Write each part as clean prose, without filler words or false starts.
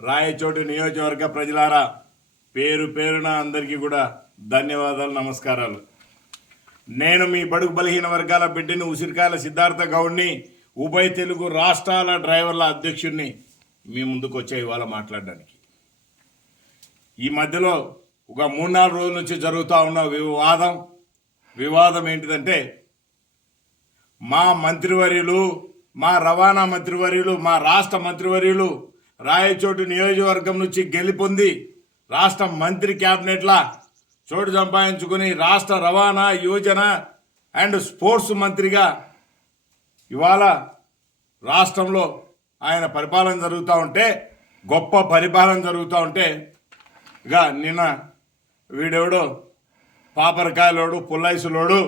రాయచోటి నియోజకవర్గ ప్రజలారా, పేరు పేరున అందరికీ కూడా ధన్యవాదాలు, నమస్కారాలు. నేను మీ బడుగు బలహీన వర్గాల బిడ్డని ఉసిరికాయల సిద్ధార్థ గౌడ్ని, ఉభయ తెలుగు రాష్ట్రాల డ్రైవర్ల అధ్యక్షుడిని మీ ముందుకు వచ్చే ఇవాళ మాట్లాడడానికి. ఈ మధ్యలో ఒక 3-4 రోజుల నుంచి జరుగుతూ ఉన్న వివాదం ఏంటిదంటే, మా మంత్రివర్యులు, మా రవాణా మంత్రివర్యులు, మా రాష్ట్ర మంత్రివర్యులు రాయచోటు నియోజకవర్గం నుంచి గెలుపొంది రాష్ట్ర మంత్రి క్యాబినెట్లా చోటు సంపాదించుకుని రాష్ట్ర రవాణా, యువజన అండ్ స్పోర్ట్స్ మంత్రిగా ఇవాళ రాష్ట్రంలో ఆయన పరిపాలన జరుగుతూ ఉంటే, గొప్ప పరిపాలన జరుగుతూ ఉంటే, ఇక నిన్న వీడెవడో పాపరకాయలోడు, పుల్లైసులోడు,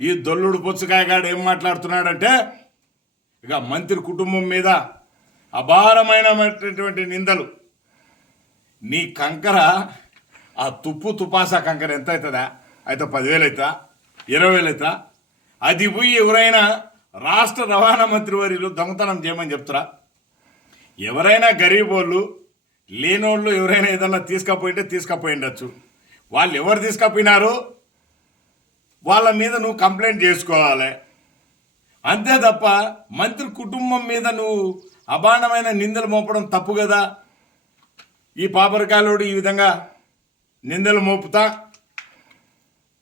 ఈ దొల్లుడు పుచ్చకాయగాడు ఏం మాట్లాడుతున్నాడంటే, ఇక మంత్రి కుటుంబం మీద అపారమైనటువంటి నిందలు. నీ కంకర, ఆ తుపాసా కంకర ఎంత అవుతుందా? అయితే 10,000 అవుతా, 20,000 అవుతా? అది పోయి ఎవరైనా రాష్ట్ర రవాణా మంత్రి వర్యులు దొంగతనం చేయమని చెప్తారా? ఎవరైనా గరీబ్ వాళ్ళు, లేనోళ్ళు ఎవరైనా ఏదన్నా తీసుకపోయి ఉండొచ్చు. వాళ్ళు ఎవరు తీసుకపోయినారో వాళ్ళ మీద నువ్వు కంప్లైంట్ చేసుకోవాలి, అంతే తప్ప మంత్రి కుటుంబం మీద నువ్వు అబాండమైన నిందలు మోపడం తప్పు కదా. ఈ పాపరకాయలోడు ఈ విధంగా నిందలు మోపుతా,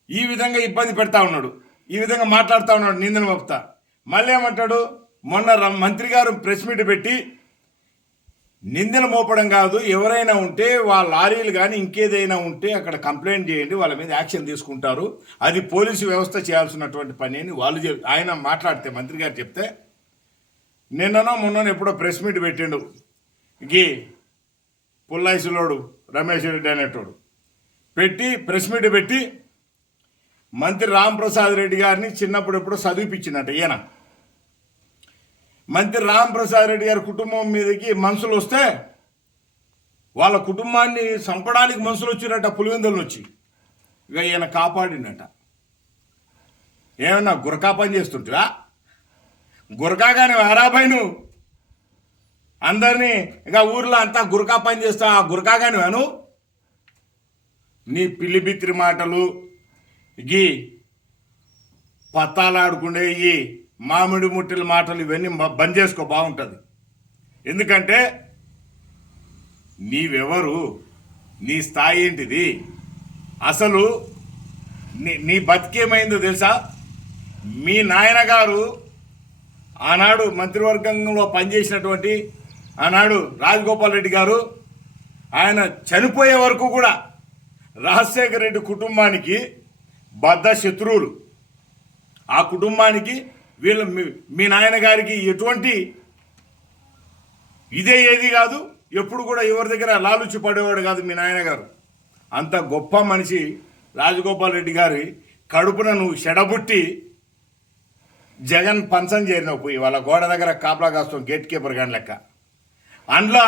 ఈ విధంగా ఇబ్బంది పెడతా ఉన్నాడు, ఈ విధంగా మాట్లాడుతూ ఉన్నాడు, నిందలు మోపుతా. మళ్ళీ ఏమంటాడు, మొన్న మంత్రి గారు ప్రెస్ మీట్ పెట్టి నిందలు మోపడం కాదు, ఎవరైనా ఉంటే వాళ్ళ లారీలు కానీ ఇంకేదైనా ఉంటే అక్కడ కంప్లైంట్ చేయండి, వాళ్ళ మీద యాక్షన్ తీసుకుంటారు, అది పోలీసు వ్యవస్థ చేయాల్సినటువంటి పని అని ఆయన మాట్లాడితే, మంత్రి గారు చెప్తే, నిన్ననో మొన్ననో ఎప్పుడో ప్రెస్ మీట్ పెట్టిండు గీ పుల్లైసులోడు రమేష్ రెడ్డి అనేటోడు పెట్టి ప్రెస్ మీట్ పెట్టి మంత్రి రాంప్రసాద్ రెడ్డి గారిని చిన్నప్పుడు ఎప్పుడో చదివిపించినట్ట. ఈయన మంత్రి రాంప్రసాద్ రెడ్డి గారి కుటుంబం మీదకి మనుషులు వస్తే వాళ్ళ కుటుంబాన్ని చంపడానికి మనుషులు వచ్చినట్ట, పులివెందులు వచ్చి. ఇక ఈయన కాపాడినట. ఏమన్నా గురకా పని చేస్తుంటా? గురకాగానే వారాబాయి నువ్వు అందరినీ, ఇక ఊర్లో అంతా గురకా పని చేస్తా, ఆ గురకాగాని వాను నీ పిల్లిబిత్రి మాటలు, గీ పత్తాలాడుకునే ఈ మామిడి ముట్టెల మాటలు ఇవన్నీ బంద్ చేసుకో, బాగుంటుంది. ఎందుకంటే నీవెవరు, నీ స్థాయి ఏంటిది, అసలు నీ బతికేమైందో తెలుసా? మీ నాయనగారు ఆనాడు మంత్రివర్గంలో పనిచేసినటువంటి ఆనాడు రాజగోపాల్ రెడ్డి గారు, ఆయన చనిపోయే వరకు కూడా రాజశేఖర రెడ్డి కుటుంబానికి బద్ధ శత్రువులు. ఆ కుటుంబానికి మీ నాయనగారికి ఎటువంటి ఇదే ఏది కాదు, ఎప్పుడు కూడా ఎవరి దగ్గర లాలుచి పడేవాడు కాదు మీ నాయనగారు. అంత గొప్ప మనిషి రాజగోపాల్ రెడ్డి గారి కడుపున నువ్వు చెడబుట్టి జగన్ పంచం చేరినావు, పోయి వాళ్ళ గోడ దగ్గర కాపలా కాస్తాం, గేట్ కీపర్ గాని లెక్క. అందులో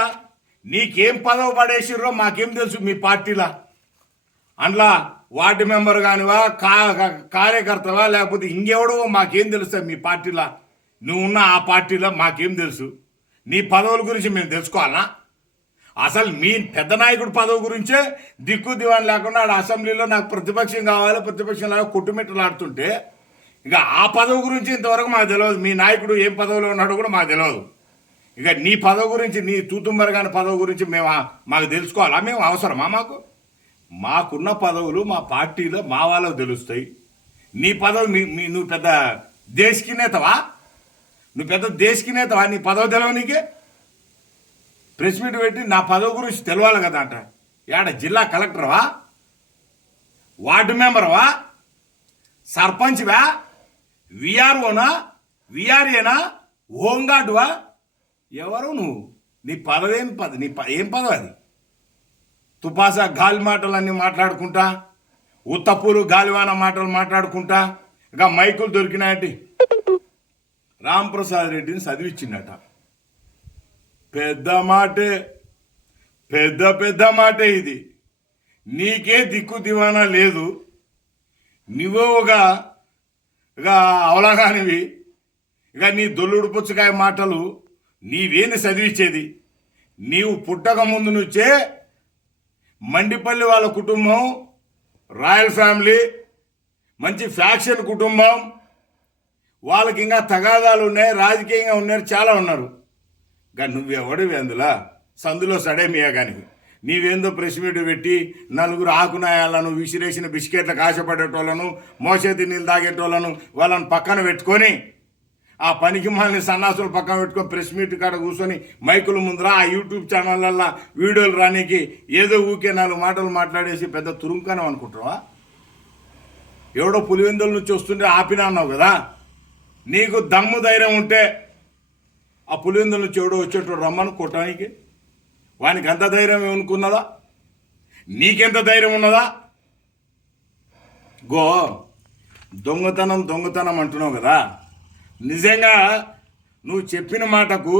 నీకేం పదవి పడేసిర్రో మాకేం తెలుసు మీ పార్టీలా. అందులో వార్డు మెంబర్ కానివా, కార్యకర్తవా, లేకపోతే ఇంకెవడో మాకేం తెలుస్తుంది మీ పార్టీలా. నువ్వున్న ఆ పార్టీలో మాకేం తెలుసు? నీ పదవుల గురించి మేము తెలుసుకోవాలా? అసలు మీ పెద్ద నాయకుడు పదవి గురించే దిక్కు దివాన్ లేకుండా ఆడ అసెంబ్లీలో నాకు ప్రతిపక్షం కావాలి, ప్రతిపక్షం లాగా కొట్టుమిట్టలాడుతుంటే, ఇక ఆ పదవి గురించి ఇంతవరకు మాకు తెలియదు. మీ నాయకుడు ఏం పదవిలో ఉన్నాడో కూడా మాకు తెలియదు. ఇక నీ పదవి గురించి, నీ తూతుంబరగాని పదవి గురించి మాకు తెలుసుకోవాలా? మేము అవసరమా? మాకున్న పదవులు మా పార్టీలో మా వాళ్ళకు తెలుస్తాయి. నీ పదవి నువ్వు పెద్ద దేశకి నేతవా? నీ పదవి తెలవ నీకే? ప్రెస్ మీట్ పెట్టి నా పదవి గురించి తెలవాలి కదా అంట. ఏడ జిల్లా కలెక్టర్వా, వార్డు మెంబర్వా, సర్పంచ్వా, విఆర్ఓనా, విఆర్ఏనా, హోంగార్డువా? ఎవరు నువ్వు? నీ పదవి ఏం పదవి అది? తుపాసా గాలి మాటలన్నీ మాట్లాడుకుంటా, ఉత్తపూరు గాలివాన మాటలు మాట్లాడుకుంటా, ఇక మైకులు దొరికినాయటి రాంప్రసాద్ రెడ్డిని చదివిచ్చిందట. పెద్ద మాటే ఇది. నీకే దిక్కు దివానా లేదు. నువ్వో ఇక అవలాగానివి. ఇక నీ దొల్లుడు పుచ్చకాయ మాటలు నీవేంది చదివించేది? నీవు పుట్టక ముందు నుంచే మండిపల్లి వాళ్ళ కుటుంబం రాయల్ ఫ్యామిలీ మంచి ఫ్యాక్షన్ కుటుంబం, వాళ్ళకి ఇంకా తగాదాలు ఉన్నాయి, రాజకీయంగా ఉన్నారు, చాలా ఉన్నారు. కానీ నువ్వెవడివి అందులో సందులో సడేమియా కానీ నీవేందో ప్రెస్ మీట్ పెట్టి నలుగురు ఆకునాయాలను విసిరేసిన బిస్కెట్లకు ఆశపడేటోళ్ళను మోసేతి నీళ్ళు తాగేటోళ్ళను వాళ్ళని పక్కన పెట్టుకొని ఆ పనికి మాలిన సన్నాసులు పక్కన పెట్టుకొని ప్రెస్ మీట్ కాడ కూర్చొని మైకుల ముందర ఆ యూట్యూబ్ ఛానళ్ళల్లో వీడియోలు రానికి ఏదో ఊకే 4 మాటలు మాట్లాడేసి పెద్ద తురుంకానం అనుకుంటున్నావా? ఎవడో పులివెందుల నుంచి వస్తుంటే ఆపినా అన్నావు కదా. నీకు దమ్ము ధైర్యం ఉంటే ఆ పులివెందుల నుంచి ఎవడో వచ్చేటోడు రమ్మను కొట్టడానికి. వానికి అంత ధైర్యం ఏమనుకున్నదా? నీకెంత ధైర్యం ఉన్నదా? గో దొంగతనం అంటున్నావు కదా. నిజంగా నువ్వు చెప్పిన మాటకు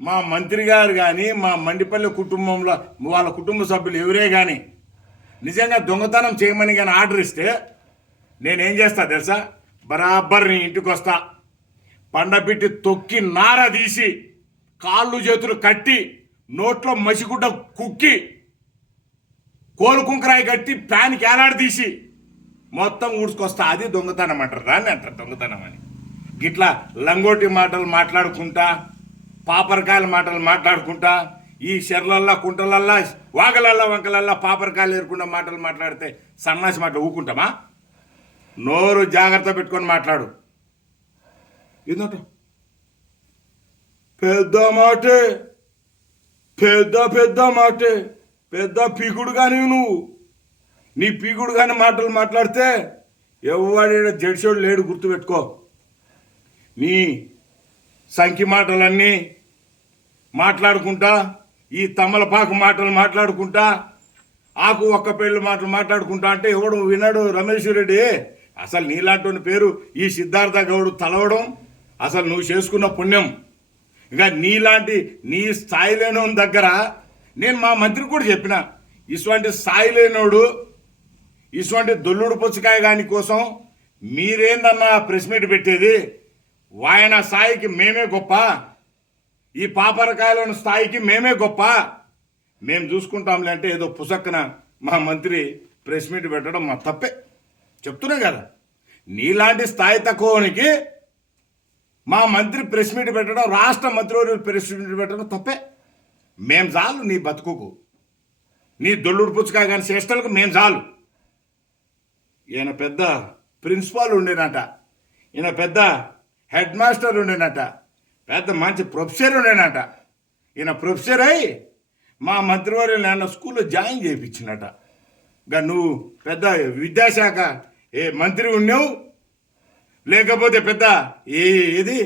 మా మంత్రి గారు కానీ మా మండిపల్లి కుటుంబంలో వాళ్ళ కుటుంబ సభ్యులు ఎవరే కానీ నిజంగా దొంగతనం చేయమని కానీ ఆర్డర్ ఇస్తే నేనేం చేస్తా తెలుసా? బరాబర్ నీ ఇంటికి వస్తా, పండబిట్టి తొక్కి నార తీసి కాళ్ళు చేతులు కట్టి నోట్లో మసిగుడ్డ కుక్కి కోలుకుంకరాయి కట్టి ప్యాన్కి ఏలాడదీసి మొత్తం ఊడ్చుకొస్తా. అది దొంగతనం అంటారు, దాన్ని అంటారు దొంగతనం అని. గిట్లా లంగోటి మాటలు మాట్లాడుకుంటా, పాపరకాయల మాటలు మాట్లాడుకుంటా, ఈ చెర్లల్లా కుంటలల్లా వాగలల్లా వంకలల్లా పాపరకాయలు ఏరుకున్న మాటలు మాట్లాడితే సన్నాసి మాట ఊకుంటామా? నోరు జాగ్రత్త పెట్టుకొని మాట్లాడు. ఏంటంట పెద్ద మాటే, పెద్ద మాటే, పెద్ద పీకుడు కానీ నువ్వు. నీ పీకుడు కానీ మాటలు మాట్లాడితే ఎవడి జడ్సోడు లేడు, గుర్తుపెట్టుకో. నీ సంఖ్య మాటలన్నీ మాట్లాడుకుంటా, ఈ తమలపాకు మాటలు మాట్లాడుకుంటా, ఆకు ఒక్క పెళ్ళి మాటలు మాట్లాడుకుంటా అంటే ఎవడు విన్నాడు? రమేష్ రెడ్డి. అసలు నీలాంటి పేరు ఈ సిద్ధార్థ గౌడ్ తలవడం అసలు నువ్వు చేసుకున్న పుణ్యం. ఇంకా నీలాంటి నీ స్థాయి లేనోని దగ్గర నేను మా మంత్రికి కూడా చెప్పిన, ఇటువంటి స్థాయి లేనోడు ఇటువంటి దొల్లుడు పుచ్చకాయ గాని కోసం మీరేందన్నా ప్రెస్ మీట్ పెట్టేది? ఆయన స్థాయికి మేమే గొప్ప, ఈ పాపరకాయలోని స్థాయికి మేమే గొప్ప, మేము చూసుకుంటాంలే అంటే ఏదో పుసక్కన మా మంత్రి ప్రెస్ మీట్ పెట్టడం మా తప్పే. చెప్తున్నా కదా, నీలాంటి స్థాయి తక్కువనికి మా మంత్రి ప్రెస్ మీట్ పెట్టడం, రాష్ట్ర మంత్రివర్యులు ప్రెస్ మీట్ పెట్టడం తప్పే. మేం చాలు నీ బతుకుకు, నీ దొల్లుడు పుచ్చకాయ కానీ చేష్టలకు మేం చాలు. ఈయన పెద్ద ప్రిన్సిపాల్ ఉండేనట, ఈయన పెద్ద హెడ్ మాస్టర్ ఉండేనట, పెద్ద మంచి ప్రొఫెసర్ ఉండేనట. ఈయన ప్రొఫెసర్ అయి మా మంత్రివర్యులు నాన్న స్కూల్లో జాయిన్ చేయించినట. ఇంకా నువ్వు పెద్ద విద్యాశాఖ మంత్రి ఉన్నావు, లేకపోతే పెద్ద ఏది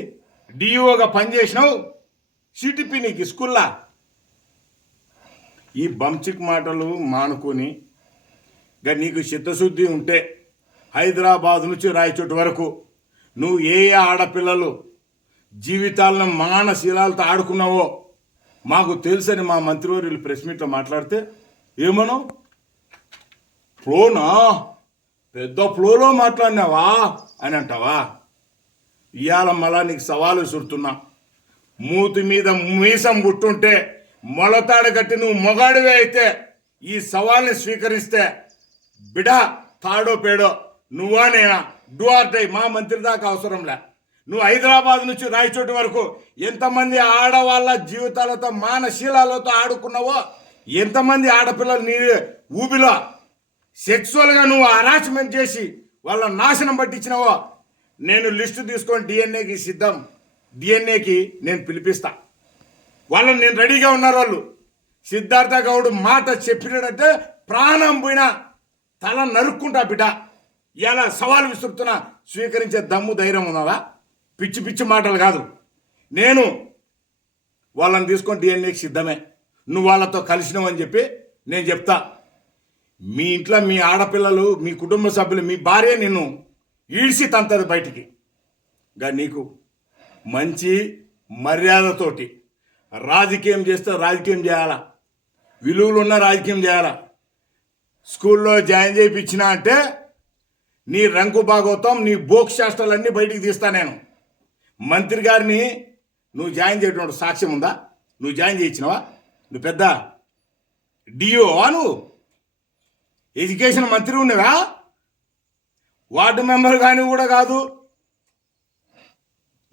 డిఓగా పనిచేసినావు, సిటిపి నీకు స్కూల్లా. ఈ బంచిక్ మాటలు మానుకొని ఇంకా నీకు చిత్తశుద్ధి ఉంటే హైదరాబాద్ నుంచి రాయచోటు వరకు నువ్వు ఏ ఆడపిల్లలు జీవితాలను మానశీలాలతో ఆడుకున్నావో మాకు తెలుసని మా మంత్రివర్యులు ప్రెస్ మీట్లో మాట్లాడితే ఏమనో ఫ్లోనా, పెద్ద ఫ్లోలో మాట్లాడినావా అని అంటావా? ఇవాళ మళ్ళా నీకు సవాలు విసురుతున్నా. మూతి మీద మీసం గుట్టుంటే మొలతాడు కట్టి నువ్వు మొగాడివే అయితే ఈ సవాల్ని స్వీకరిస్తే బిడా తాడో పేడో నువ్వా నేనా డూ ఆర్ డై, మా మంత్రి దాకా అవసరంలే. నువ్వు హైదరాబాద్ నుంచి రాయచోటి వరకు ఎంతమంది ఆడవాళ్ళ జీవితాలతో మానశీలాలతో ఆడుకున్నావో, ఎంతమంది ఆడపిల్లలు నీ ఊబిలో సెక్సువల్గా నువ్వు హరాస్మెంట్ చేసి వాళ్ళ నాశనం పట్టించినావో నేను లిస్టు తీసుకొని డిఎన్ఏకి నేను పిలిపిస్తా. వాళ్ళని నేను రెడీగా ఉన్నారు. వాళ్ళు సిద్ధార్థ గౌడ్ మాట చెప్పినాడంటే ప్రాణం పోయినా తల నరుక్కుంటా బిడ్డ. ఇలా సవాలు విసురుతున్నా, స్వీకరించే దమ్ము ధైర్యం ఉన్నదా? పిచ్చి పిచ్చి మాటలు కాదు. నేను వాళ్ళని తీసుకొని డిఎన్ఏకి సిద్ధమే. నువ్వు వాళ్ళతో కలిసినావని చెప్పి నేను చెప్తా. మీ ఇంట్లో మీ ఆడపిల్లలు, మీ కుటుంబ సభ్యులు, మీ భార్య నిన్ను ఈడ్చి తంతది బయటికి. ఇంకా నీకు మంచి మర్యాదతోటి రాజకీయం చేస్తే రాజకీయం చేయాలా, విలువలు ఉన్న రాజకీయం చేయాలా. స్కూల్లో జాయిన్ చేయించినా అంటే నీ రంకు భాగవతం, నీ బోక్ శాస్త్రాలన్నీ బయటికి తీస్తా నేను. మంత్రి గారిని నువ్వు జాయిన్ చేయడం సాక్ష్యం ఉందా? నువ్వు జాయిన్ చేయించినవా? నువ్వు పెద్ద డిఓ నువ్వు ఎడ్యుకేషన్ మంత్రి ఉన్నవా? వార్డు మెంబర్ కానీ కూడా కాదు.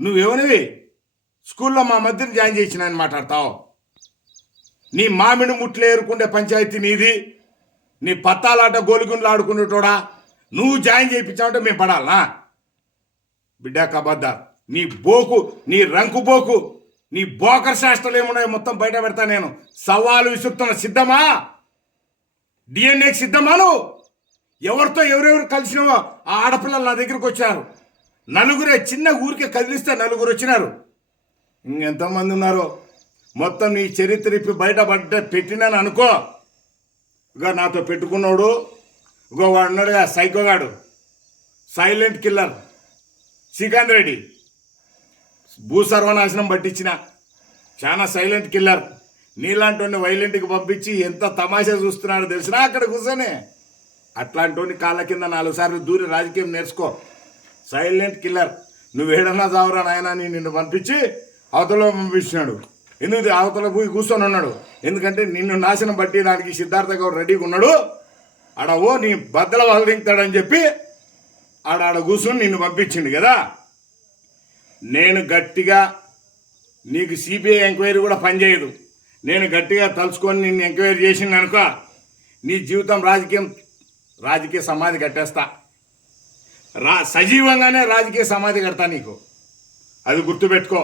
నువ్వేమనివి స్కూల్లో మా మంత్రిని జాయిన్ చేసిన అని మాట్లాడతావు? నీ మామిడి ముట్లు ఏరుకుంటే పంచాయతీ నీది, నీ పత్తాలాట గోలిగుండ్లు ఆడుకునేటోడా నువ్వు జాయిన్ చేయించావంటే మేము పడాలనా? బిడ్డ కబద్దార్, నీ బోకు, నీ రంకు బోకు, నీ బోకర్ శాస్త్రాలు ఏమున్నాయో మొత్తం బయట పెడతా నేను. సవాలు విసురుతున్న సిద్ధమా? డిఎన్ఏకి సిద్ధమా? నువ్వు ఎవరితో ఎవరెవరు కలిసినావో ఆ ఆడపిల్లలు నా దగ్గరికి వచ్చారు. నలుగురే, చిన్న ఊరికే కదిలిస్తే నలుగురు వచ్చినారు. ఇంకెంతమంది ఉన్నారో మొత్తం నీ చరిత్ర ఇప్పి బయటపడ్డ పెట్టినాను అనుకో. ఇక నాతో పెట్టుకున్నాడు ఇంకో వాడు ఉన్నాడుగా, సైకోగాడు, సైలెంట్ కిల్లర్ శ్రీకాంత్ రెడ్డి, భూ సర్వనాశనం పట్టించిన చాలా సైలెంట్ కిల్లర్. నీలాంటి వైలెంట్కి పంపించి ఎంత తమాషా చూస్తున్నాడో తెలిసినా అక్కడ కూర్చొని. అట్లాంటి కాళ్ళ కింద 4 సార్లు దూరి రాజకీయం నేర్చుకో. Silent killer. నువ్వు ఏడన్నా చావరా నాయన అని నిన్ను పంపించి అవతల పంపించినాడు. ఎందుకు అవతల పోయి కూర్చొని ఉన్నాడు? ఎందుకంటే నిన్ను నాశనం బట్టి దానికి సిద్ధార్థ గౌడ్ రెడీగా ఉన్నాడు. ఆడవో నీ బద్దల వదిలింతాడని చెప్పి ఆడ కూర్చొని నిన్ను పంపించిండు కదా. నేను గట్టిగా నీకు సిబిఐ ఎంక్వైరీ కూడా పనిచేయదు. నేను గట్టిగా తలుచుకొని నిన్ను ఎంక్వైరీ చేసింది అనుకో, నీ జీవితం రాజకీయ సమాధి కట్టేస్తా. సజీవంగానే రాజకీయ సమాధి కడతా నీకు. అది గుర్తుపెట్టుకో.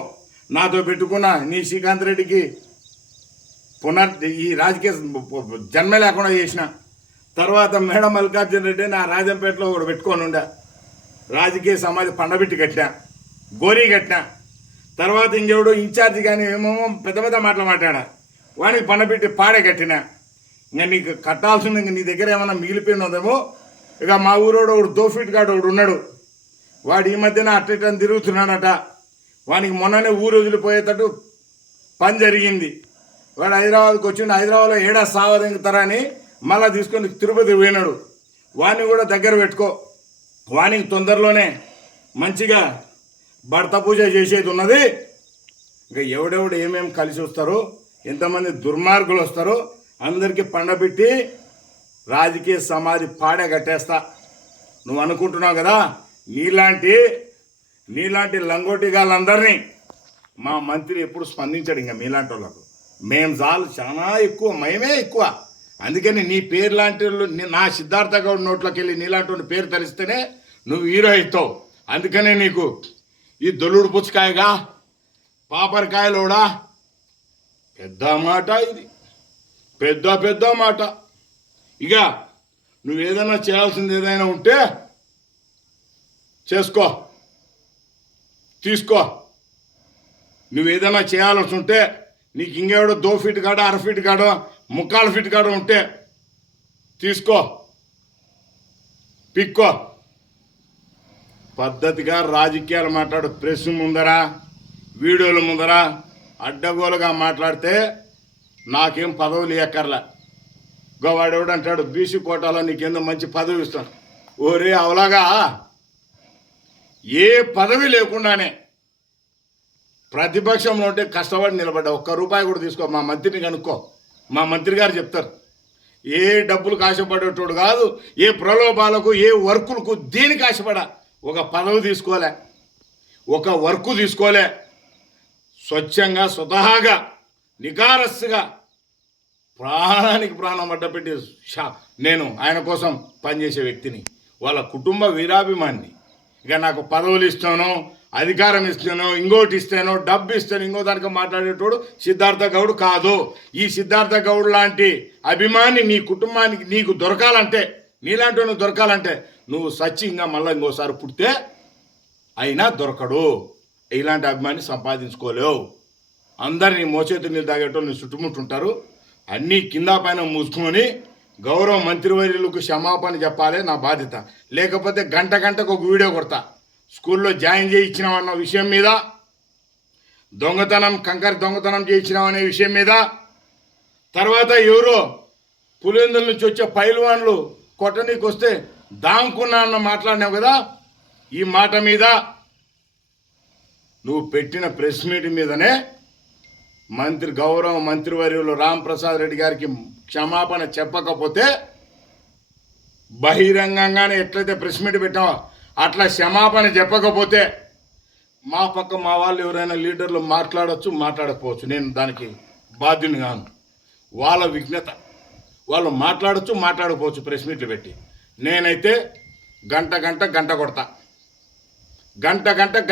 నాతో పెట్టుకున్న నీ శ్రీకాంత్ రెడ్డికి ఈ రాజకీయ జన్మ లేకుండా చేసిన తర్వాత మేడం మల్లికార్జున రెడ్డి నా రాజంపేటలో కూడా పెట్టుకొని ఉండా. రాజకీయ సమాధి పండబెట్టి కట్టినా, గోరీ కట్టినా. తర్వాత ఇంకెవడో ఇన్ఛార్జి కానీ ఏమేమో పెద్ద పెద్ద మాటలు మాట్లాడా, వానికి పండబెట్టి పాడే కట్టినా. ఇంకా నీకు కట్టాల్సింది ఇంక నీ దగ్గర ఏమన్నా మిగిలిపోయినదేమో. ఇక మా ఊరోడు ఒకడు దోఫిట్ గాడు ఒకడు ఉన్నాడు. వాడు ఈ మధ్యన అట్టని తిరుగుతున్నాడట. వానికి మొన్ననే ఊరు వదిలిపోయేటట్టు పని జరిగింది. వాడు హైదరాబాద్కి వచ్చిండు. హైదరాబాద్లో ఏడా సావదింగుతారా అని మళ్ళీ తీసుకొని తిరుపతి పోయినాడు. వాడిని కూడా దగ్గర పెట్టుకో. వానికి తొందరలోనే మంచిగా భర్త పూజ చేసేది ఉన్నది. ఇంకా ఎవడెవడు ఏమేమి కలిసి వస్తారో, ఎంతమంది దుర్మార్గులు వస్తారో అందరికీ పండబెట్టి రాజకీయ సమాధి పాడే కట్టేస్తా. నువ్వు అనుకుంటున్నావు కదా నీలాంటి లంగోటిగాళ్ళందరినీ మా మంత్రి ఎప్పుడు స్పందించాడు. ఇంకా మీలాంటి వాళ్ళకు మేము చాలు, చాలా ఎక్కువ, మేమే ఎక్కువ. అందుకని నీ పేరు లాంటి నా సిద్ధార్థ గౌడ్ నోట్లోకి వెళ్ళి నీలాంటి వాడి పేరు తెలిస్తేనే నువ్వు హీరో అవుతావు. అందుకనే నీకు ఈ దొల్లుడు పుచ్చకాయగా పాపరకాయలోడా పెద్ద మాట, ఇది పెద్ద మాట. ఇక నువ్వు ఏదైనా చేయాల్సింది ఏదైనా ఉంటే చేసుకో, తీసుకో. నువ్వు ఏదైనా చేయాల్సి ఉంటే నీకు ఇంకెవడో 2 ఫీట్ కాడో 1/2 ఫీట్ కాడో 3/4 ఫీట్ కాడో ఉంటే తీసుకో, పిక్కో. పద్ధతిగా రాజకీయాలు మాట్లాడు. ప్రెస్ ముందర, వీడియోల ముందర అడ్డగోలుగా మాట్లాడితే నాకేం పదవులు ఎక్కర్లే. గోవాడెవడు అంటాడు బీసీ కోటాలో నీకేందో మంచి పదవి ఇస్తాను. ఓరే అవలాగా ఏ పదవి లేకుండానే ప్రతిపక్షంలో ఉంటే కష్టపడి నిలబడ్డా. 1 రూపాయి కూడా తీసుకో. మా మంత్రిని కనుక్కో, మా మంత్రి గారు చెప్తారు. ఏ డబ్బులకు ఆశపడేటోడు కాదు, ఏ ప్రలోభాలకు, ఏ వర్కులకు, దేనికి ఆశపడా. ఒక పదవి తీసుకోలే, ఒక వర్కు తీసుకోలే. స్వచ్ఛంగా, స్వతహాగా, నికారస్సుగా ప్రాణానికి ప్రాణం అడ్డపెట్టి నేను ఆయన కోసం పనిచేసే వ్యక్తిని, వాళ్ళ కుటుంబ వీరాభిమాన్ని. ఇక నాకు పదవులు ఇస్తానో, అధికారం ఇస్తానో, ఇంకోటి ఇస్తానో, డబ్బు ఇస్తాను, ఇంకో దానికి మాట్లాడేటోడు సిద్ధార్థ గౌడ్ కాదు. ఈ సిద్ధార్థ గౌడ్ లాంటి అభిమాని నీ కుటుంబానికి నీకు దొరకాలంటే, నీలాంటి నువ్వు దొరకాలంటే నువ్వు సచ్చింగా మళ్ళీ ఇంకోసారి పుడితే అయినా దొరకడు. ఇలాంటి అభిమాని సంపాదించుకోలేవు. అందరినీ మోచేతి నీళ్ళు తాగేటోళ్ళు చుట్టుముట్టుంటారు. అన్నీ కింద పైన మూసుకొని గౌరవ మంత్రివర్యులకు క్షమాపణ చెప్పాలి, నా బాధ్యత. లేకపోతే గంటకు ఒక వీడియో కొడతా. స్కూల్లో జాయిన్ చేయించినామన్న విషయం మీద, కంకర దొంగతనం చేయించినామనే విషయం మీద, తర్వాత ఎవరో పులివెందుల నుంచి వచ్చే పైల్వాన్లు కొట్టనీకి వస్తే దాంకున్నా అన్న మాట్లాడినావు కదా, ఈ మాట మీద నువ్వు పెట్టిన ప్రెస్ మీట్ మీదనే గౌరవ మంత్రివర్యులు రాంప్రసాద్ రెడ్డి గారికి క్షమాపణ చెప్పకపోతే బహిరంగంగానే ఎట్లయితే ప్రెస్ మీట్ పెట్టామో అట్లా క్షమాపణ చెప్పకపోతే మా వాళ్ళు ఎవరైనా లీడర్లు మాట్లాడకపోవచ్చు, నేను దానికి బాధ్యుని కాను. వాళ్ళ విఘ్నత, వాళ్ళు మాట్లాడకపోవచ్చు ప్రెస్ మీట్లు పెట్టి. నేనైతే గంట కొడతా,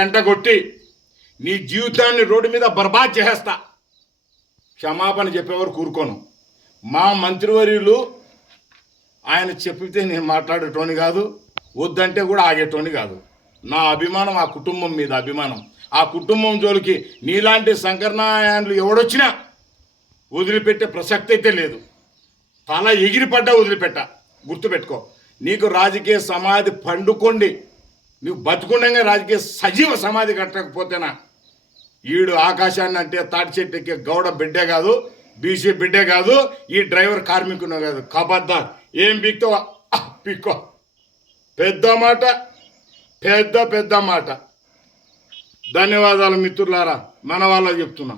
గంట కొట్టి నీ జీవితాన్ని రోడ్డు మీద బర్బాద్ చేసేస్తా. క్షమాపణ చెప్పేవారు కూరుకోను. మా మంత్రివర్యులు ఆయన చెప్పితే నేను మాట్లాడేటోని కాదు, వద్దంటే కూడా ఆగేటోని కాదు. నా అభిమానం ఆ కుటుంబం మీద అభిమానం. ఆ కుటుంబం జోలికి నీలాంటి సంకర్ణాయాన్లు ఎవడొచ్చినా వదిలిపెట్టే ప్రసక్తి అయితే లేదు. తల ఎగిరిపడ్డా వదిలిపెట్ట. గుర్తుపెట్టుకో, నీకు రాజకీయ సమాధి పండుకోండి, నువ్వు బతుకుండగా రాజకీయ సజీవ సమాధి కట్టకపోతేనా ఈడు ఆకాశాన్ని అంటే తాటి చెట్టు ఎక్కే గౌడ బిడ్డే కాదు, బీసీ బిడ్డే కాదు, ఈ డ్రైవర్ కార్మికుడు కాదు. కబద్దార్, ఏం పీక్తో పీక్కో. పెద్ద మాట, పెద్ద మాట. ధన్యవాదాలు మిత్రులారా, మన వాళ్ళకి చెప్తున్నా.